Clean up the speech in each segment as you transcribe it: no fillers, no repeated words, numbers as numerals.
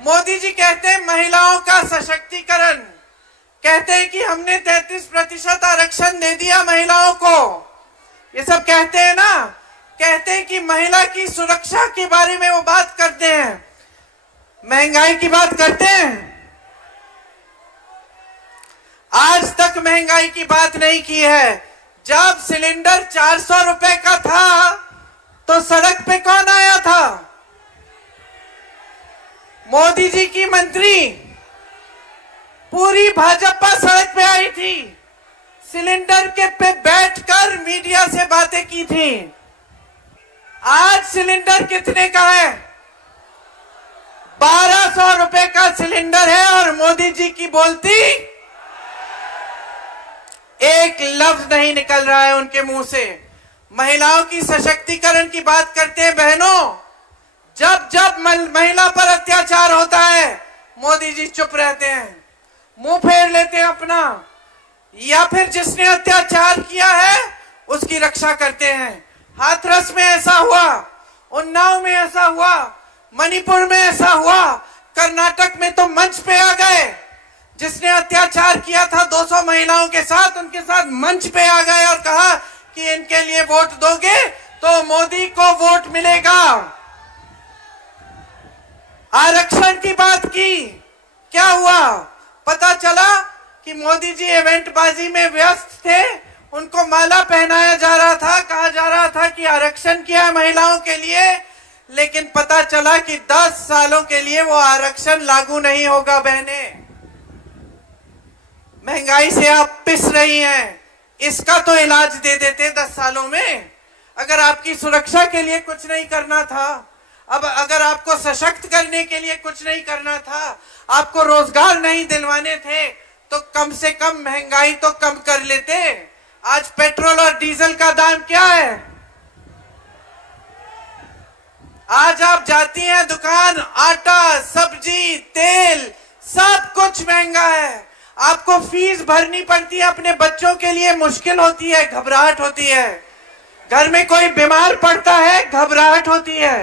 मोदी जी कहते हैं महिलाओं का सशक्तिकरण, कहते हैं कि हमने 33% आरक्षण दे दिया महिलाओं को। ये सब कहते हैं ना, कहते हैं कि महिला की सुरक्षा के बारे में वो बात करते हैं, महंगाई की बात करते हैं। आज तक महंगाई की बात नहीं की है। जब सिलेंडर 400 रुपए का था तो सड़क पे कौन आया था? मोदी जी की मंत्री, पूरी भाजपा सड़क पे आई थी, सिलेंडर के पे बैठकर मीडिया से बातें की थी। आज सिलेंडर कितने का है? 1200 रुपए का सिलेंडर है और मोदी जी की बोलती एक लफ्ज नहीं निकल रहा है उनके मुंह से। महिलाओं की सशक्तिकरण की बात करते हैं बहनों। जब जब महिला पर अत्याचार होता है मोदी जी चुप रहते हैं, मुंह फेर लेते हैं अपना, या फिर जिसने अत्याचार किया है उसकी रक्षा करते हैं। हाथरस में ऐसा हुआ, उन्नाव में ऐसा हुआ, मणिपुर में ऐसा हुआ, कर्नाटक में तो मंच पे आ गए। जिसने अत्याचार किया था 200 महिलाओं के साथ, उनके साथ मंच पे आ गए और कहा कि इनके लिए वोट दोगे तो मोदी को वोट मिलेगा। आरक्षण की बात की, क्या हुआ? पता चला कि मोदी जी इवेंटबाजी में व्यस्त थे, उनको माला पहनाया जा रहा था, कहा जा रहा था कि आरक्षण किया है महिलाओं के लिए, लेकिन पता चला कि 10 सालों के लिए वो आरक्षण लागू नहीं होगा। बहनें, महंगाई से आप पिस रही हैं, इसका तो इलाज दे देते 10 सालों में। अगर आपकी सुरक्षा के लिए कुछ नहीं करना था, अब अगर आपको सशक्त करने के लिए कुछ नहीं करना था, आपको रोजगार नहीं दिलवाने थे, तो कम से कम महंगाई तो कम कर लेते। आज पेट्रोल और डीजल का दाम क्या है? आज आप जाती हैं दुकान, आटा, सब्जी, तेल, सब कुछ महंगा है। आपको फीस भरनी पड़ती है अपने बच्चों के लिए, मुश्किल होती है, घबराहट होती है। घर में कोई बीमार पड़ता है, घबराहट होती है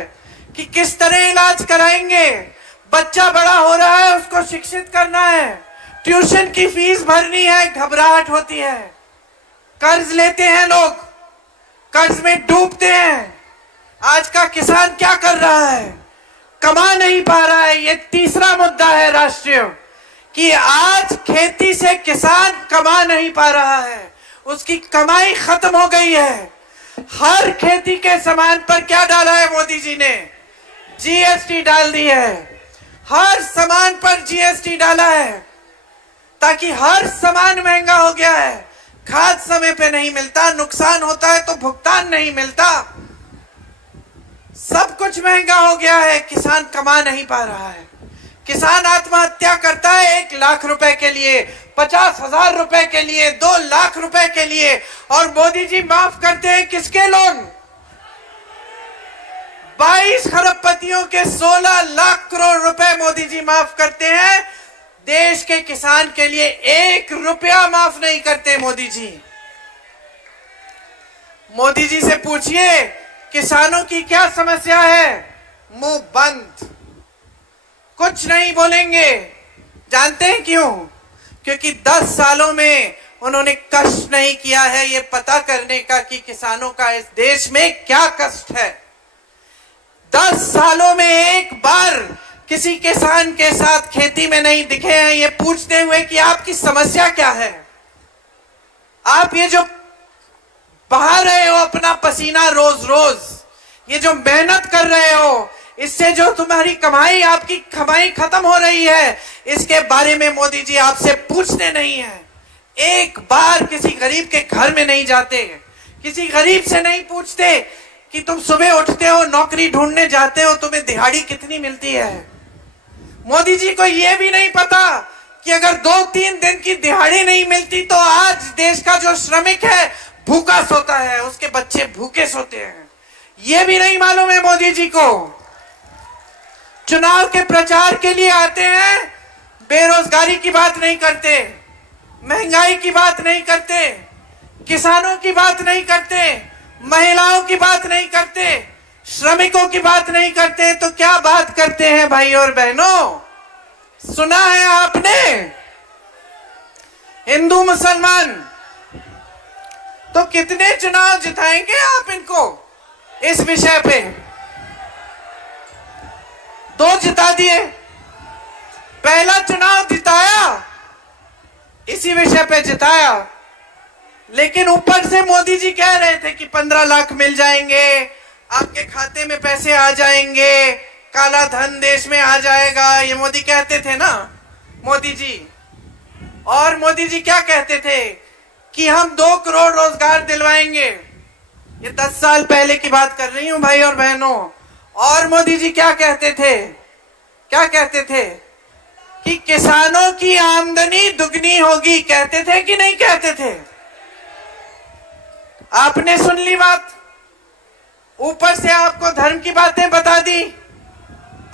कि किस तरह इलाज कराएंगे। बच्चा बड़ा हो रहा है, उसको शिक्षित करना है, ट्यूशन की फीस भरनी है, घबराहट होती है। कर्ज लेते हैं लोग, कर्ज में डूबते हैं। आज का किसान क्या कर रहा है? कमा नहीं पा रहा है। ये तीसरा मुद्दा है राष्ट्रीय, कि आज खेती से किसान कमा नहीं पा रहा है, उसकी कमाई खत्म हो गई है। हर खेती के सामान पर क्या डाला है मोदी जी ने? जीएसटी डाल दी है। हर सामान पर जीएसटी डाला है, ताकि हर सामान महंगा हो गया है। खाद समय पे नहीं मिलता, नुकसान होता है तो भुगतान नहीं मिलता, सब कुछ महंगा हो गया है। किसान कमा नहीं पा रहा है। किसान आत्महत्या करता है 1 लाख रुपए के लिए, 50,000 रुपए के लिए, 2 लाख रुपए के लिए, और मोदी जी माफ करते हैं किसके लोन? 22 खरबपतियों के 16 लाख करोड़ रुपए मोदी जी माफ करते हैं। देश के किसान के लिए 1 रुपया माफ नहीं करते मोदी जी। मोदी जी से पूछिए किसानों की क्या समस्या है, मुंह बंद, कुछ नहीं बोलेंगे। जानते हैं क्यों? क्योंकि 10 सालों में उन्होंने कष्ट नहीं किया है ये पता करने का कि किसानों का इस देश में क्या कष्ट है। 10 सालों में एक बार किसी किसान के साथ खेती में नहीं दिखे हैं ये पूछते हुए कि आपकी समस्या क्या है। आप ये जो बहा रहे हो अपना पसीना रोज रोज, ये जो मेहनत कर रहे हो, इससे जो तुम्हारी कमाई, आपकी कमाई खत्म हो रही है, इसके बारे में मोदी जी आपसे पूछते नहीं है। एक बार किसी गरीब के घर में नहीं जाते, किसी गरीब से नहीं पूछते कि तुम सुबह उठते हो, नौकरी ढूंढने जाते हो, तुम्हें दिहाड़ी कितनी मिलती है। मोदी जी को यह भी नहीं पता कि अगर 2-3 दिन की दिहाड़ी नहीं मिलती तो आज देश का जो श्रमिक है भूखा सोता है, उसके बच्चे भूखे सोते हैं। यह भी नहीं मालूम है मोदी जी को। चुनाव के प्रचार के लिए आते हैं, बेरोजगारी की बात नहीं करते, महंगाई की बात नहीं करते, किसानों की बात नहीं करते, महिलाओं की बात नहीं करते, श्रमिकों की बात नहीं करते, तो क्या बात करते हैं भाई और बहनों? सुना है आपने? हिंदू मुसलमान। तो कितने चुनाव जिताएंगे आप इनको इस विषय पे? 2 जिता दिए। पहला चुनाव जिताया, इसी विषय पे जिताया, लेकिन ऊपर से मोदी जी कह रहे थे कि 15 लाख मिल जाएंगे, आपके खाते में पैसे आ जाएंगे, काला धन देश में आ जाएगा, ये मोदी कहते थे ना, मोदी जी। और मोदी जी क्या कहते थे कि हम 2 करोड़ रोजगार दिलवाएंगे। ये 10 साल पहले की बात कर रही हूं भाई और बहनों। और मोदी जी क्या कहते थे? क्या कहते थे? कि किसानों की आमदनी दुगनी होगी। कहते थे कि नहीं कहते थे? आपने सुन ली बात। ऊपर से आपको धर्म की बातें बता दी,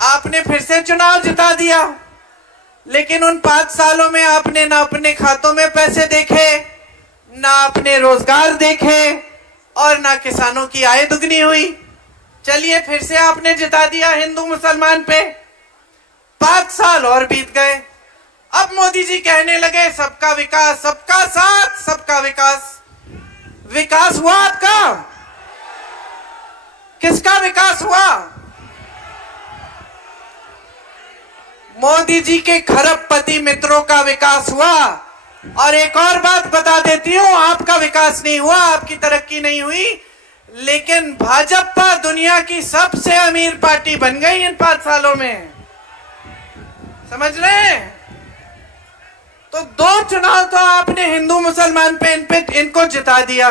आपने फिर से चुनाव जिता दिया। लेकिन उन 5 सालों में आपने ना अपने खातों में पैसे देखे, ना अपने रोजगार देखे, और ना किसानों की आय दुगनी हुई। चलिए फिर से आपने जिता दिया हिंदू मुसलमान पे। 5 साल और बीत गए। अब मोदी जी कहने लगे सबका विकास, सबका साथ, सबका विकास। विकास हुआ आपका? किसका विकास हुआ? मोदी जी के खरबपति मित्रों का विकास हुआ। और एक और बात बता देती हूं, आपका विकास नहीं हुआ, आपकी तरक्की नहीं हुई, लेकिन भाजपा दुनिया की सबसे अमीर पार्टी बन गई इन 5 सालों में। समझ रहे हैं? तो 2 चुनाव तो आपने हिंदू मुसलमान पे इनको जिता दिया।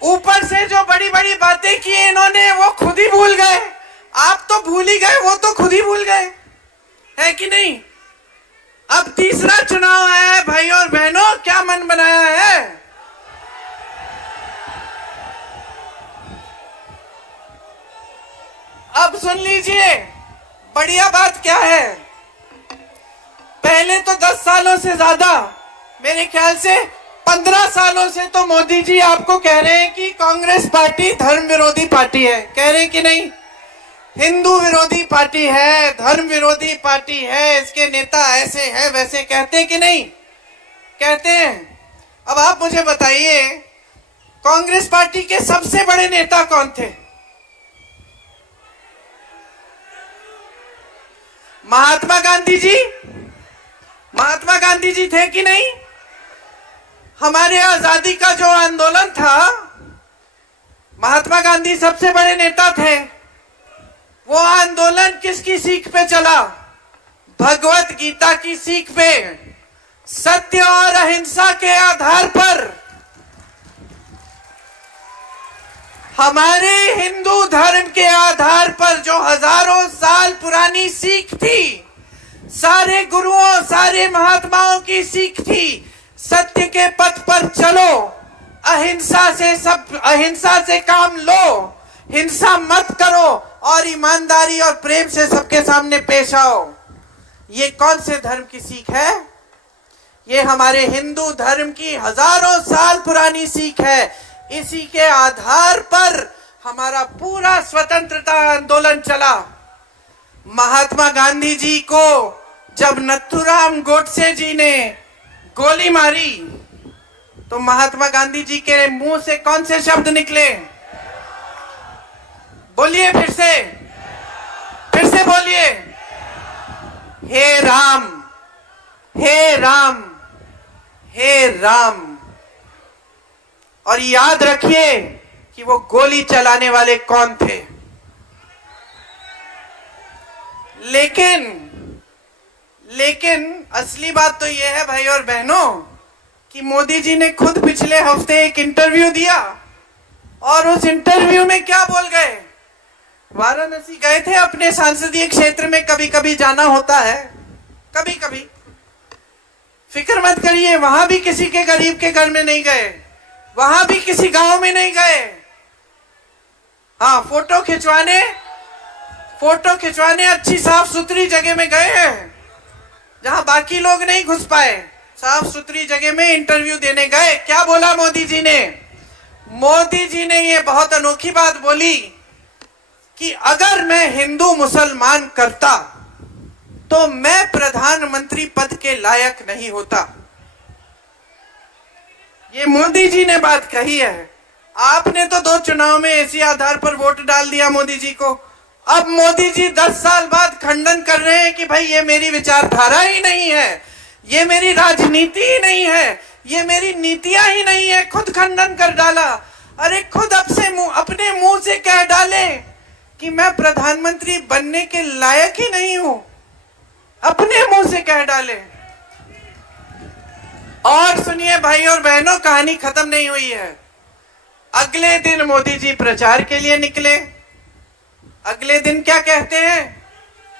ऊपर से जो बड़ी बड़ी बातें की इन्होंने, वो खुद ही भूल गए। आप तो भूल ही गए, वो तो खुद ही भूल गए, है कि नहीं? अब तीसरा चुनाव आया है भाई और बहनों, क्या मन बनाया है? अब सुन लीजिए, बढ़िया बात क्या है। पहले तो 10 सालों से ज्यादा, मेरे ख्याल से 15 सालों से तो मोदी जी आपको कह रहे हैं कि कांग्रेस पार्टी धर्म विरोधी पार्टी है। कह रहे हैं कि नहीं? हिंदू विरोधी पार्टी है, धर्म विरोधी पार्टी है, इसके नेता ऐसे हैं वैसे, कहते हैं कि नहीं? कहते हैं। अब आप मुझे बताइए, कांग्रेस पार्टी के सबसे बड़े नेता कौन थे? महात्मा गांधी जी। महात्मा गांधी जी थे कि नहीं? हमारे आजादी का जो आंदोलन था, महात्मा गांधी सबसे बड़े नेता थे। वो आंदोलन किसकी सीख पे चला? भगवत गीता की सीख पे, सत्य और अहिंसा के आधार पर। हमारे हिंदू धर्म के आधार पर जो हजारों साल पुरानी सीख थी, सारे गुरुओं, सारे महात्माओं की सीख थी, सत्य के पथ पर चलो, अहिंसा से काम लो, हिंसा मत करो, और ईमानदारी और प्रेम से सबके सामने पेश आओ। ये कौन से धर्म की सीख है? ये हमारे हिंदू धर्म की हजारों साल पुरानी सीख है। इसी के आधार पर हमारा पूरा स्वतंत्रता आंदोलन चला। महात्मा गांधी जी को जब नथुराम गोडसे जी ने गोली मारी, तो महात्मा गांधी जी के मुंह से कौन से शब्द निकले? बोलिए फिर से बोलिए। हे राम, हे राम, हे राम। और याद रखिए कि वो गोली चलाने वाले कौन थे। लेकिन असली बात तो ये है भाई और बहनों कि मोदी जी ने खुद पिछले हफ्ते एक इंटरव्यू दिया, और उस इंटरव्यू में क्या बोल गए? वाराणसी गए थे अपने संसदीय क्षेत्र में, कभी कभी जाना होता है, कभी कभी। फिक्र मत करिए, वहां भी किसी के गरीब के घर में नहीं गए, वहां भी किसी गांव में नहीं गए। हाँ, फोटो खिंचवाने अच्छी साफ सुथरी जगह में गए हैं, जहां बाकी लोग नहीं घुस पाए। साफ सुथरी जगह में इंटरव्यू देने गए। क्या बोला मोदी जी ने? मोदी जी ने ये बहुत अनोखी बात बोली कि अगर मैं हिंदू मुसलमान करता तो मैं प्रधानमंत्री पद के लायक नहीं होता। ये मोदी जी ने बात कही है। आपने तो 2 चुनाव में इसी आधार पर वोट डाल दिया मोदी जी को। अब मोदी जी 10 साल बाद खंडन कर रहे हैं कि भाई ये मेरी विचारधारा ही नहीं है, ये मेरी राजनीति ही नहीं है, ये मेरी नीतियां ही नहीं है। खुद खंडन कर डाला। अरे खुद अपने मुंह से कह डाले कि मैं प्रधानमंत्री बनने के लायक ही नहीं हूं, अपने मुंह से कह डाले। और सुनिए भाई और बहनों, कहानी खत्म नहीं हुई है। अगले दिन मोदी जी प्रचार के लिए निकले। अगले दिन क्या कहते हैं?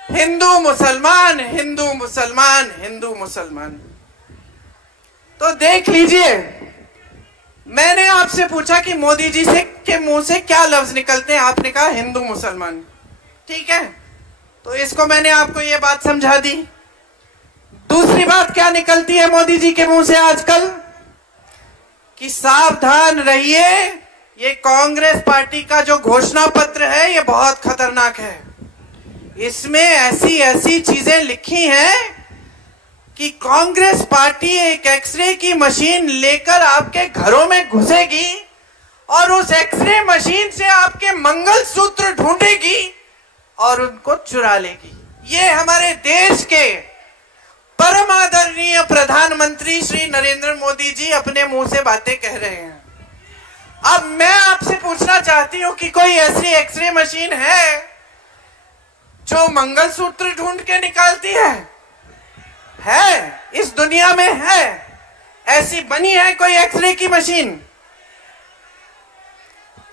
हिंदू मुसलमान, हिंदू मुसलमान, हिंदू मुसलमान। तो देख लीजिए, मैंने आपसे पूछा कि मोदी जी से के मुंह से क्या लफ्ज निकलते हैं, आपने कहा हिंदू मुसलमान। ठीक है, तो इसको मैंने आपको ये बात समझा दी। दूसरी बात क्या निकलती है मोदी जी के मुंह से आजकल? कि सावधान रहिए, ये कांग्रेस पार्टी का जो घोषणा पत्र है ये बहुत खतरनाक है। इसमें ऐसी ऐसी चीजें लिखी हैं कि कांग्रेस पार्टी एक एक्सरे की मशीन लेकर आपके घरों में घुसेगी और उस एक्सरे मशीन से आपके मंगलसूत्र ढूंढेगी और उनको चुरा लेगी। ये हमारे देश के परम आदरणीय प्रधानमंत्री श्री नरेंद्र मोदी जी अपने मुंह से बातें कह रहे हैं। अब मैं आपसे पूछना चाहती हूं कि कोई ऐसी एक्सरे मशीन है जो मंगलसूत्र ढूंढ के निकालती है? इस दुनिया में है? ऐसी बनी है कोई एक्सरे की मशीन?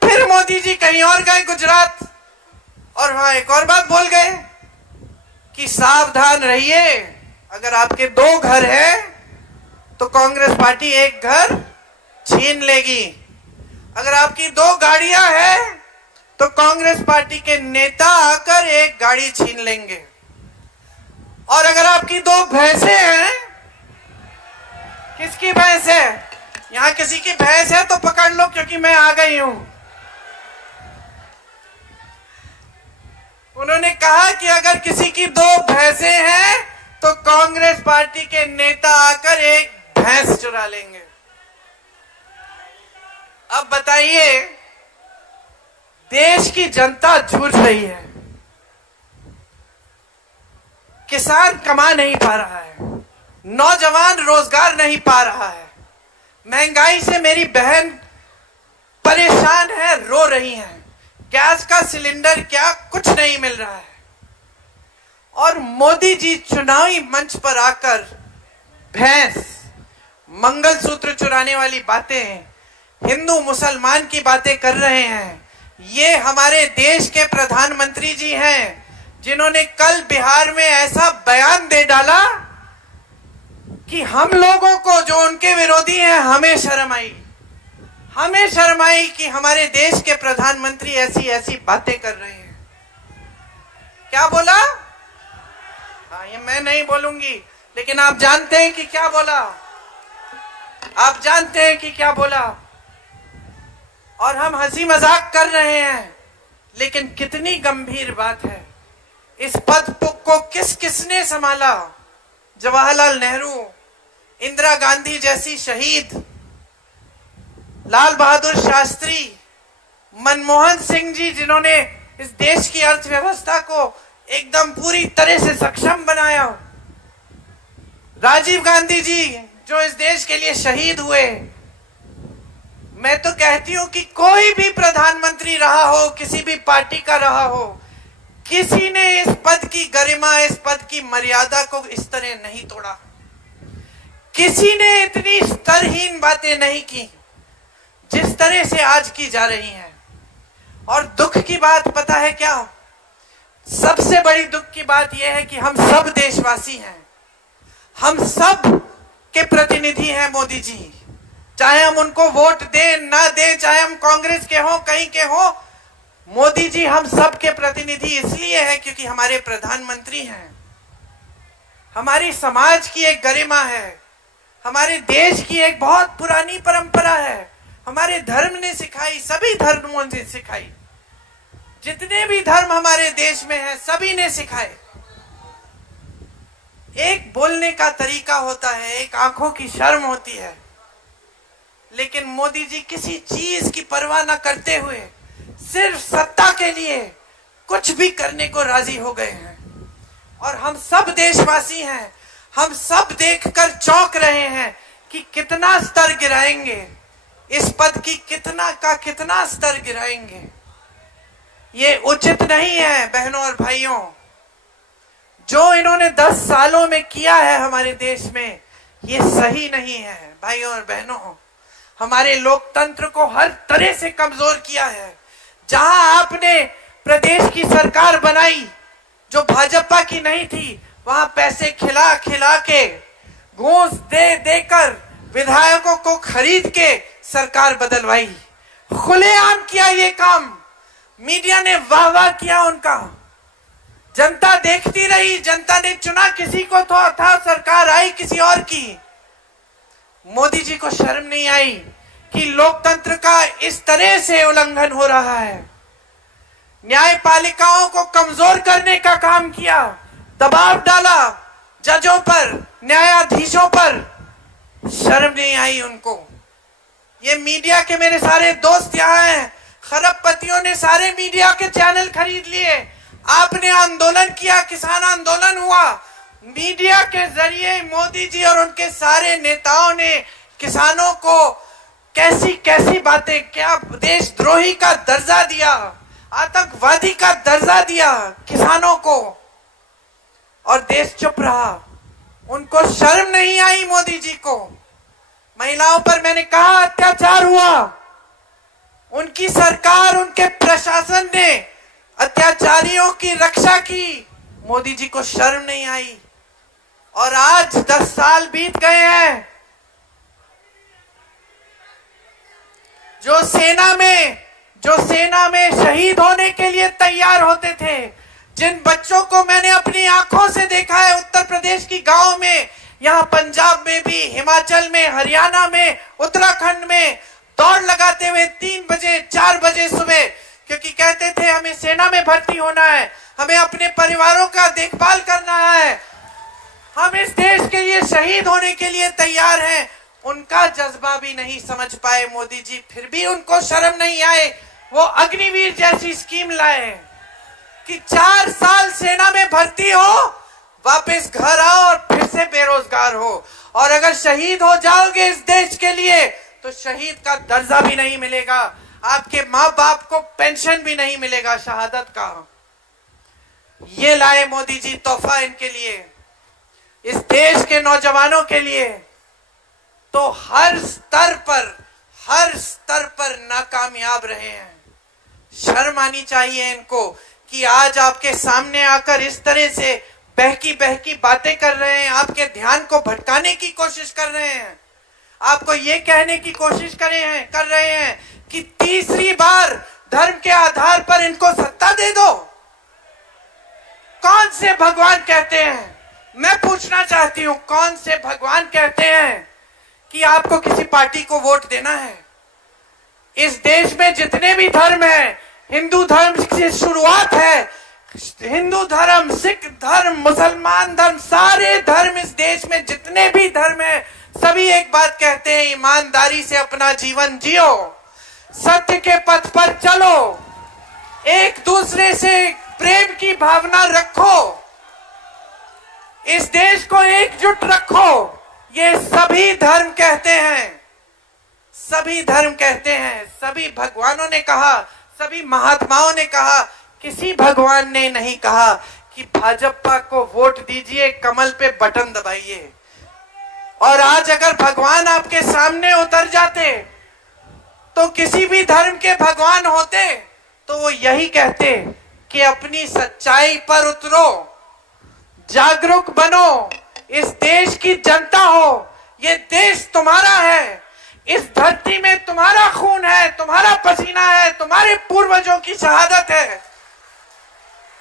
फिर मोदी जी कहीं और गए, गुजरात, और वहां एक और बात बोल गए कि सावधान रहिए, अगर आपके 2 घर हैं तो कांग्रेस पार्टी एक घर छीन लेगी। अगर आपकी 2 गाड़ियां हैं तो कांग्रेस पार्टी के नेता आकर एक गाड़ी छीन लेंगे। और अगर आपकी 2 भैंसे हैं, किसकी भैंस है? यहां किसी की भैंस है तो पकड़ लो, क्योंकि मैं आ गई हूं। उन्होंने कहा कि अगर किसी की 2 भैंसे हैं तो कांग्रेस पार्टी के नेता आकर एक भैंस चुरा लेंगे। अब बताइए, देश की जनता जूझ रही है, किसान कमा नहीं पा रहा है, नौजवान रोजगार नहीं पा रहा है, महंगाई से मेरी बहन परेशान है, रो रही है, गैस का सिलेंडर क्या कुछ नहीं मिल रहा है। और मोदी जी चुनावी मंच पर आकर भैंस, मंगलसूत्र चुराने वाली बातें, हिंदू मुसलमान की बातें कर रहे हैं। ये हमारे देश के प्रधानमंत्री जी हैं जिन्होंने कल बिहार में ऐसा बयान दे डाला कि हम लोगों को, जो उनके विरोधी हैं, हमें शर्म आई। हमें शर्म आई कि हमारे देश के प्रधानमंत्री ऐसी ऐसी बातें कर रहे हैं। क्या बोला? हाँ, ये मैं नहीं बोलूंगी, लेकिन आप जानते हैं कि क्या बोला। आप जानते हैं कि क्या बोला। और हम हंसी मजाक कर रहे हैं, लेकिन कितनी गंभीर बात है। इस पद को किस किसने संभाला? जवाहरलाल नेहरू, इंदिरा गांधी जैसी शहीद, लाल बहादुर शास्त्री, मनमोहन सिंह जी, जिन्होंने इस देश की अर्थव्यवस्था को एकदम पूरी तरह से सक्षम बनाया, राजीव गांधी जी जो इस देश के लिए शहीद हुए। मैं तो कहती हूं कि कोई भी प्रधानमंत्री रहा हो, किसी भी पार्टी का रहा हो, किसी ने इस पद की गरिमा, इस पद की मर्यादा को इस तरह नहीं तोड़ा। किसी ने इतनी स्तरहीन बातें नहीं की जिस तरह से आज की जा रही हैं। और दुख की बात पता है क्या? सबसे बड़ी दुख की बात यह है कि हम सब देशवासी हैं, हम सब के प्रतिनिधि हैं मोदी जी। चाहे हम उनको वोट दें ना दें, चाहे हम कांग्रेस के हों, कहीं के हों, मोदी जी हम सब के प्रतिनिधि इसलिए हैं क्योंकि हमारे प्रधानमंत्री हैं। हमारी समाज की एक गरिमा है, हमारे देश की एक बहुत पुरानी परंपरा है, हमारे धर्म ने सिखाई, सभी धर्मों ने सिखाई, जितने भी धर्म हमारे देश में हैं सभी ने सिखाए एक बोलने का तरीका होता है, एक आंखों की शर्म होती है, लेकिन मोदी जी किसी चीज की परवाह न करते हुए सिर्फ सत्ता के लिए कुछ भी करने को राजी हो गए हैं। और हम सब देशवासी हैं, हम सब देखकर चौंक रहे हैं कि कितना स्तर गिराएंगे, इस पद की कितना स्तर गिराएंगे। ये उचित नहीं है बहनों और भाइयों। जो इन्होंने 10 सालों में किया है हमारे देश में, ये सही नहीं है भाइयों और बहनों। हमारे लोकतंत्र को हर तरह से कमजोर किया है। जहां आपने प्रदेश की सरकार बनाई जो भाजपा की नहीं थी, वहां पैसे खिला खिला के, घूस दे देकर विधायकों को खरीद के सरकार बदलवाई। खुलेआम किया ये काम, मीडिया ने वाह वाह किया उनका, जनता देखती रही। जनता ने चुना किसी को तो था, सरकार आई किसी और की। मोदी जी को शर्म नहीं आई कि लोकतंत्र का इस तरह से उल्लंघन हो रहा है। न्यायपालिकाओं को कमजोर करने का काम किया, दबाव डाला जजों पर, न्यायाधीशों पर। शर्म नहीं आई उनको। ये मीडिया के मेरे सारे दोस्त यहाँ हैं, खरबपतियों ने सारे मीडिया के चैनल खरीद लिए। आपने आंदोलन किया, किसान आंदोलन हुआ, मीडिया के जरिए मोदी जी और उनके सारे नेताओं ने किसानों को कैसी कैसी बातें, क्या देशद्रोही का दर्जा दिया, आतंकवादी का दर्जा दिया किसानों को, और देश चुप रहा। उनको शर्म नहीं आई मोदी जी को। महिलाओं पर मैंने कहा अत्याचार हुआ, उनकी सरकार, उनके प्रशासन ने अत्याचारियों की रक्षा की, मोदी जी को शर्म नहीं आई। और आज 10 साल बीत गए हैं। जो सेना में शहीद होने के लिए तैयार होते थे, जिन बच्चों को मैंने अपनी आंखों से देखा है उत्तर प्रदेश की गांव में, यहाँ पंजाब में भी, हिमाचल में, हरियाणा में, उत्तराखंड में दौड़ लगाते हुए 3 बजे 4 बजे सुबह, क्योंकि कहते थे हमें सेना में भर्ती होना है, हमें अपने परिवारों का देखभाल करना है, हम इस देश के लिए शहीद होने के लिए तैयार हैं। उनका जज्बा भी नहीं समझ पाए मोदी जी, फिर भी उनको शर्म नहीं आए। वो अग्निवीर जैसी स्कीम लाए कि 4 साल सेना में भर्ती हो, वापस घर आओ और फिर से बेरोजगार हो, और अगर शहीद हो जाओगे इस देश के लिए तो शहीद का दर्जा भी नहीं मिलेगा, आपके माँ बाप को पेंशन भी नहीं मिलेगा शहादत का। ये लाए मोदी जी तोहफा इनके लिए, इस देश के नौजवानों के लिए। तो हर स्तर पर नाकामयाब रहे हैं। शर्म आनी चाहिए इनको कि आज आपके सामने आकर इस तरह से बहकी बहकी बातें कर रहे हैं, आपके ध्यान को भटकाने की कोशिश कर रहे हैं, आपको ये कहने की कोशिश कर रहे हैं कि तीसरी बार धर्म के आधार पर इनको सत्ता दे दो। कौन से भगवान कहते हैं, मैं पूछना चाहती हूं, कौन से भगवान कहते हैं कि आपको किसी पार्टी को वोट देना है? इस देश में जितने भी धर्म हैं, हिंदू धर्म से शुरुआत है, हिंदू धर्म, सिख धर्म, मुसलमान धर्म, सारे धर्म इस देश में जितने भी धर्म हैं, सभी एक बात कहते हैं, ईमानदारी से अपना जीवन जियो, सत्य के पथ पर चलो, एक दूसरे से प्रेम की भावना रखो, इस देश को एकजुट रखो। ये सभी धर्म कहते हैं, सभी धर्म कहते हैं, सभी भगवानों ने कहा, सभी महात्माओं ने कहा। किसी भगवान ने नहीं कहा कि भाजपा को वोट दीजिए, कमल पे बटन दबाइए। और आज अगर भगवान आपके सामने उतर जाते, तो किसी भी धर्म के भगवान होते तो वो यही कहते कि अपनी सच्चाई पर उतरो, जागरूक बनो, इस देश की जनता हो, ये देश तुम्हारा है, इस धरती में तुम्हारा खून है, तुम्हारा पसीना है, तुम्हारे पूर्वजों की शहादत है,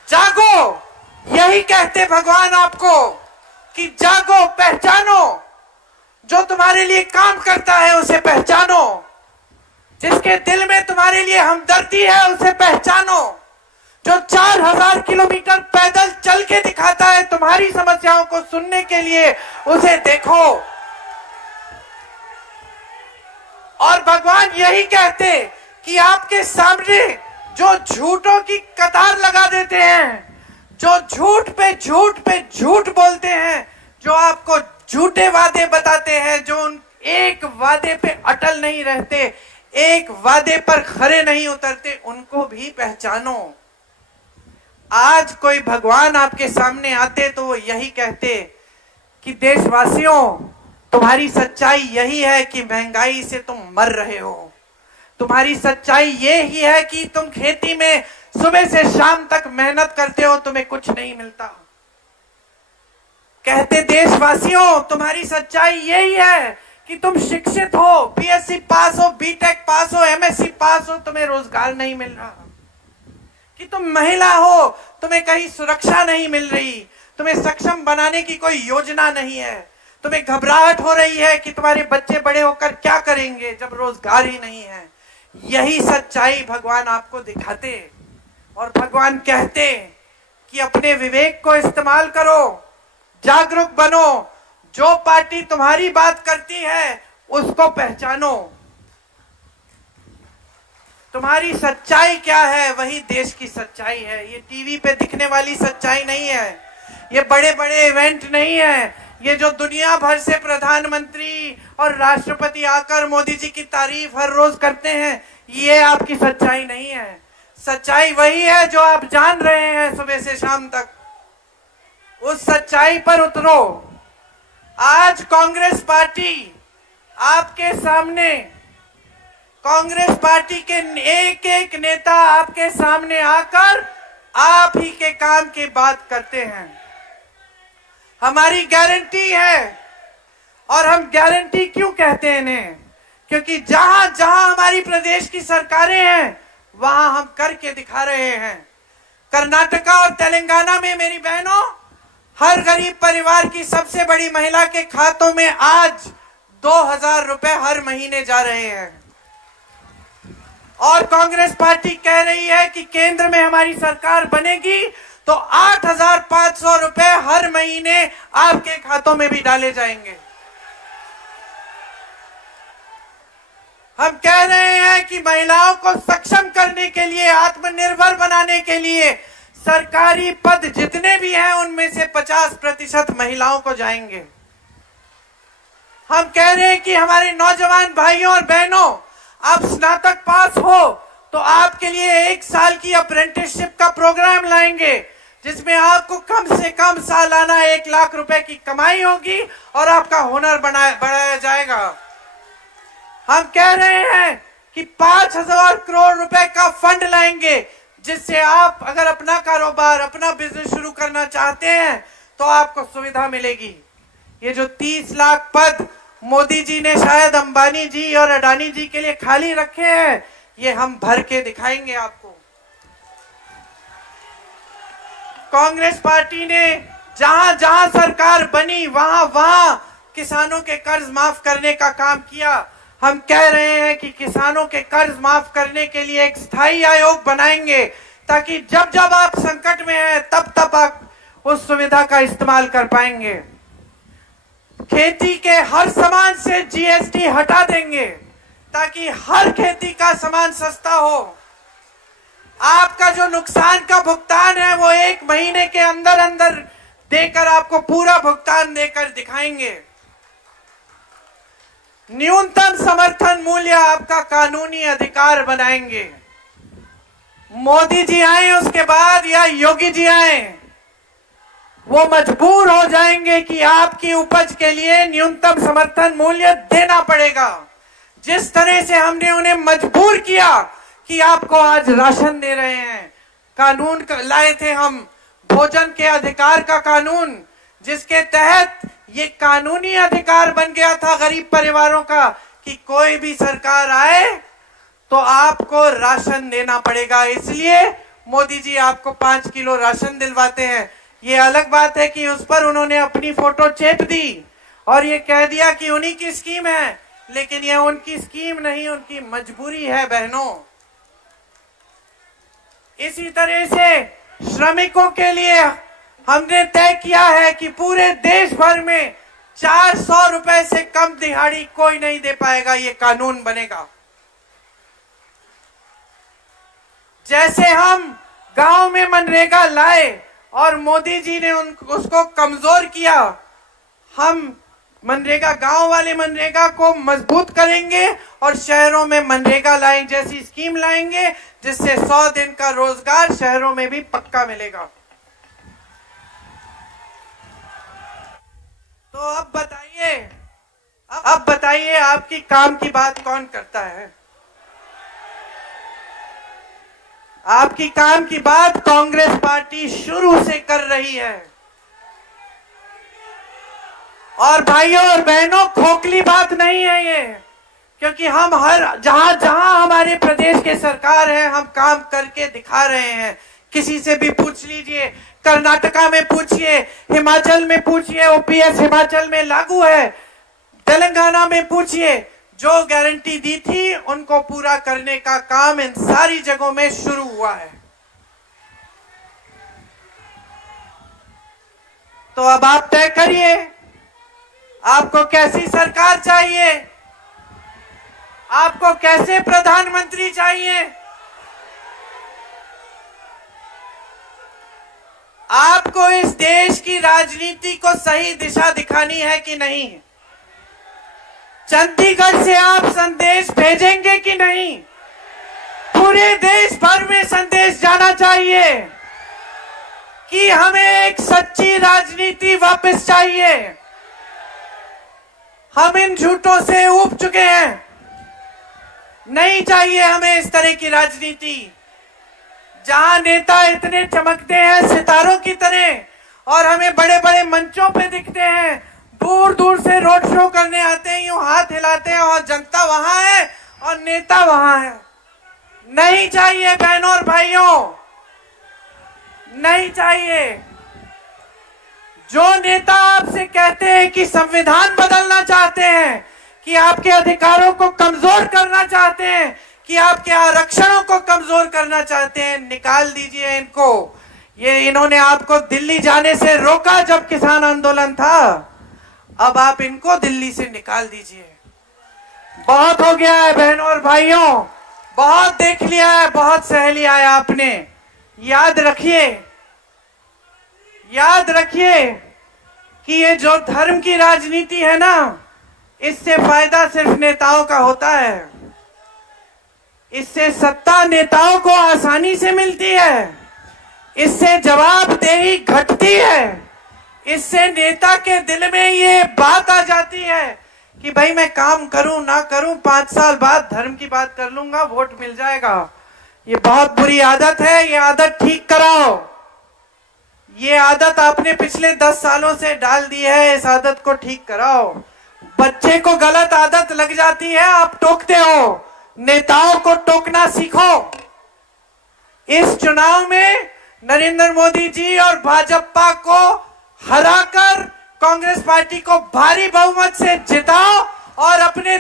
जागो। यही कहते भगवान आपको कि जागो, पहचानो, जो तुम्हारे लिए काम करता है उसे पहचानो, जिसके दिल में तुम्हारे लिए हमदर्दी है उसे पहचानो, जो 4000 किलोमीटर पैदल चल के दिखाता है तुम्हारी समस्याओं को सुनने के लिए, उसे देखो। और भगवान यही कहते कि आपके सामने जो झूठों की कतार लगा देते हैं, जो झूठ पे झूठ पे झूठ बोलते हैं, जो आपको झूठे वादे बताते हैं, जो उन एक वादे पे अटल नहीं रहते, एक वादे पर खरे नहीं उतरते, उनको भी पहचानो। आज कोई भगवान आपके सामने आते तो वो यही कहते कि देशवासियों, तुम्हारी सच्चाई यही है कि महंगाई से तुम मर रहे हो। तुम्हारी सच्चाई ये ही है कि तुम खेती में सुबह से शाम तक मेहनत करते हो, तुम्हें कुछ नहीं मिलता। कहते देशवासियों, तुम्हारी सच्चाई यही है कि तुम शिक्षित हो, बीएससी पास हो, बीटेक पास हो, एमएससी पास हो, तुम्हें रोजगार नहीं मिल रहा। कि तुम महिला हो, तुम्हें कहीं सुरक्षा नहीं मिल रही, तुम्हें सक्षम बनाने की कोई योजना नहीं है, तुम्हें घबराहट हो रही है कि तुम्हारे बच्चे बड़े होकर क्या करेंगे जब रोजगार ही नहीं है। यही सच्चाई भगवान आपको दिखाते और भगवान कहते कि अपने विवेक को इस्तेमाल करो, जागरूक बनो, जो पार्टी तुम्हारी बात करती है उसको पहचानो। तुम्हारी सच्चाई क्या है, वही देश की सच्चाई है। ये टीवी पे दिखने वाली सच्चाई नहीं है, ये बड़े बड़े इवेंट नहीं है, ये जो दुनिया भर से प्रधानमंत्री और राष्ट्रपति आकर मोदी जी की तारीफ हर रोज करते हैं, ये आपकी सच्चाई नहीं है। सच्चाई वही है जो आप जान रहे हैं सुबह से शाम तक। उस सच्चाई पर उतरो। आज कांग्रेस पार्टी आपके सामने, कांग्रेस पार्टी के एक एक नेता आपके सामने आकर आप ही के काम की बात करते हैं। हमारी गारंटी है, और हम गारंटी क्यों कहते हैं इन्हें, क्योंकि जहां जहां हमारी प्रदेश की सरकारें हैं वहां हम करके दिखा रहे हैं। कर्नाटका और तेलंगाना में मेरी बहनों, हर गरीब परिवार की सबसे बड़ी महिला के खातों में आज 2000 रुपए हर महीने जा रहे हैं। और कांग्रेस पार्टी कह रही है कि केंद्र में हमारी सरकार बनेगी तो 8500 रुपए हर महीने आपके खातों में भी डाले जाएंगे। हम कह रहे हैं कि महिलाओं को सक्षम करने के लिए, आत्मनिर्भर बनाने के लिए सरकारी पद जितने भी हैं उनमें से 50% महिलाओं को जाएंगे। हम कह रहे हैं कि हमारे नौजवान भाइयों और बहनों, आप स्नातक पास हो तो आपके लिए 1 साल की अप्रेंटिसशिप का प्रोग्राम लाएंगे, जिसमें आपको कम से कम सालाना 1 लाख रुपए की कमाई होगी और आपका हुनर बढ़ाया जाएगा। हम कह रहे हैं कि 5000 करोड़ रुपए का फंड लाएंगे, जिससे आप अगर अपना कारोबार, अपना बिजनेस शुरू करना चाहते हैं तो आपको सुविधा मिलेगी। ये जो 30 लाख पद मोदी जी ने शायद अंबानी जी और अडानी जी के लिए खाली रखे हैं, ये हम भर के दिखाएंगे आपको। कांग्रेस पार्टी ने जहां जहां सरकार बनी वहां वहां किसानों के कर्ज माफ करने का काम किया। हम कह रहे हैं कि किसानों के कर्ज माफ करने के लिए एक स्थायी आयोग बनाएंगे, ताकि जब जब आप संकट में हैं तब तब आप उस सुविधा का इस्तेमाल कर पाएंगे। खेती के हर सामान से जीएसटी हटा देंगे, ताकि हर खेती का सामान सस्ता हो। आपका जो नुकसान का भुगतान है वो 1 महीने के अंदर अंदर देकर आपको पूरा भुगतान देकर दिखाएंगे। न्यूनतम समर्थन मूल्य आपका कानूनी अधिकार बनाएंगे। मोदी जी आए उसके बाद या योगी जी आए, वो मजबूर हो जाएंगे कि आपकी उपज के लिए न्यूनतम समर्थन मूल्य देना पड़ेगा। जिस तरह से हमने उन्हें मजबूर किया कि आपको आज राशन दे रहे हैं। कानून लाए थे हम, भोजन के अधिकार का कानून, जिसके तहत ये कानूनी अधिकार बन गया था गरीब परिवारों का कि कोई भी सरकार आए तो आपको राशन देना पड़ेगा। इसलिए मोदी जी आपको 5 किलो राशन दिलवाते हैं। ये अलग बात है कि उस पर उन्होंने अपनी फोटो चेप दी और ये कह दिया कि उन्हीं की स्कीम है, लेकिन ये उनकी स्कीम नहीं, उनकी मजबूरी है। बहनों, इसी तरह से श्रमिकों के लिए हमने तय किया है कि पूरे देश भर में 400 रुपए से कम दिहाड़ी कोई नहीं दे पाएगा, ये कानून बनेगा। जैसे हम गांव में मनरेगा लाए और मोदी जी ने उसको कमजोर किया, हम मनरेगा, गांव वाले मनरेगा को मजबूत करेंगे और शहरों में मनरेगा लाएं जैसी स्कीम लाएंगे, जिससे 100 दिन का रोजगार शहरों में भी पक्का मिलेगा। तो अब बताइए आपकी काम की बात कौन करता है? आपकी काम की बात कांग्रेस पार्टी शुरू से कर रही है। और भाइयों और बहनों, खोखली बात नहीं है ये, क्योंकि हम जहां जहां हमारे प्रदेश के सरकार है, हम काम करके दिखा रहे हैं। किसी से भी पूछ लीजिए, कर्नाटका में पूछिए, हिमाचल में पूछिए, ओपीएस हिमाचल में लागू है, तेलंगाना में पूछिए, जो गारंटी दी थी उनको पूरा करने का काम इन सारी जगहों में शुरू हुआ है। तो अब आप तय करिए, आपको कैसी सरकार चाहिए, आपको कैसे प्रधानमंत्री चाहिए, आपको इस देश की राजनीति को सही दिशा दिखानी है कि नहीं? चंडीगढ़ से आप संदेश भेजेंगे कि नहीं? पूरे देश भर में संदेश जाना चाहिए कि हमें एक सच्ची राजनीति वापस चाहिए। हम इन झूठों से ऊब चुके हैं, नहीं चाहिए हमें इस तरह की राजनीति जहां नेता इतने चमकते हैं सितारों की तरह और हमें बड़े बड़े मंचों पे दिखते हैं, दूर दूर से रोड शो करने आते हैं, यूं हाथ हिलाते हैं और जनता वहां है और नेता वहां है। नहीं चाहिए बहनों और भाइयों, नहीं चाहिए। जो नेता आपसे कहते हैं कि संविधान बदलना चाहते हैं, कि आपके अधिकारों को कमजोर करना चाहते हैं, कि आपके आरक्षणों को कमजोर करना चाहते हैं, निकाल दीजिए इनको। इन्होंने आपको दिल्ली जाने से रोका जब किसान आंदोलन था, अब आप इनको दिल्ली से निकाल दीजिए। बहुत हो गया है बहनों और भाइयों, बहुत देख लिया है, बहुत सह लिया है आपने। याद रखिए कि ये जो धर्म की राजनीति है ना, इससे फायदा सिर्फ नेताओं का होता है। इससे सत्ता नेताओं को आसानी से मिलती है, इससे जवाबदेही घटती है, इससे नेता के दिल में ये बात आ जाती है कि भाई मैं काम करूं ना करूं, 5 साल बाद धर्म की बात कर लूंगा, वोट मिल जाएगा। ये बहुत बुरी आदत है, ये आदत ठीक कराओ। ये आदत आपने पिछले 10 सालों से डाल दी है, इस आदत को ठीक कराओ। बच्चे को गलत आदत लग जाती है, आप टोकते हो, नेताओं को टोकना सीखो। इस चुनाव में नरेंद्र मोदी जी और भाजपा को हराकर कांग्रेस पार्टी को भारी बहुमत से जिताओ और अपने